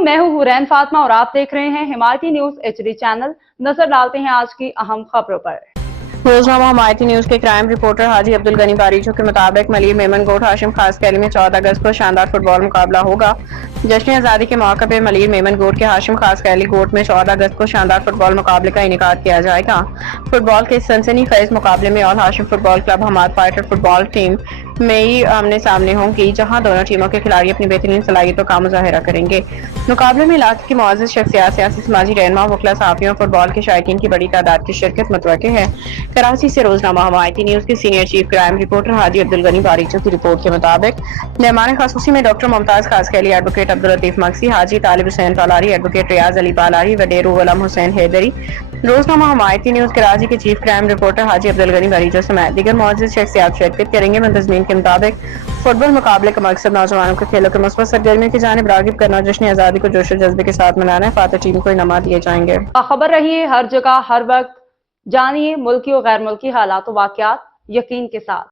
मैं हूं हुरैन फातिमा और आप देख रहे हैं हिमायती न्यूज HD चैनल। नजर डालते हैं आज की अहम खबरों पर। रोजनामा हिमायती न्यूज के क्राइम रिपोर्टर हाजी अब्दुल गनी बारीचो के मुताबिक मलिर मेमन गोट हाशिम खास कैली में 14 अगस्त को शानदार फुटबॉल मुकाबला होगा। जश्न आज़ादी के मौके पर मलिर मेमन गोट के हाशिम खास कैली गोट में 14 अगस्त को शानदार फुटबॉल मुकाबले का इनेकाद किया जाएगा। फुटबॉल के सनसनी खेज मुकाबले में Al Hashim football club Hamad fighter football team में आमने सामने होंगी, जहां दोनों टीमों के खिलाड़ी अपनी बेहतरीन सलाहियतों का मुजाहिरा करेंगे। मुकाबले में इलाके की मुअज़्ज़िज़ शख्सियात, सियासी समाजी रहनुमा, वकला, सहाफ़ियों, फुटबॉल के शायकीन की बड़ी तादाद की शिरकत मुतवक्के है। कराची से रोजनामा हिमायती न्यूज के senior chief crime reporter Haji Abdul Ghani बारीचो की रिपोर्ट के मुताबिक मेहमान खसूसी में डॉक्टर मुमताज खास कैली, एडवोकेट अब्दुल लतीफ मक्सी, हाजी तालिब हुसैन पालारी, एडवोकेट रियाज अली पालारी, वडेरू गुलाम हुसैन हैदरी। रोजनामा हिमायती न्यूज कराची के chief crime reporter Haji Abdul Ghani बारीचो समेत दीगर मुअज़्ज़िज़ शख्सियात शिरकत करेंगे। मुंतज़मीन के मुताबिक फुटबॉल मुकाबले का मकसद नौजवानों को खेलों के मुस्बत सरगर्मियों की जानिब रागिब करना, जश्न आज़ादी को जोश और जज्बे के साथ मनाना है। फातह टीम को इनामात दिए जाएंगे। खबर रहिए हर जगह हर वक्त, जानिए मुल्की और गैर मुल्की हालात व वाक़यात यकीन के साथ।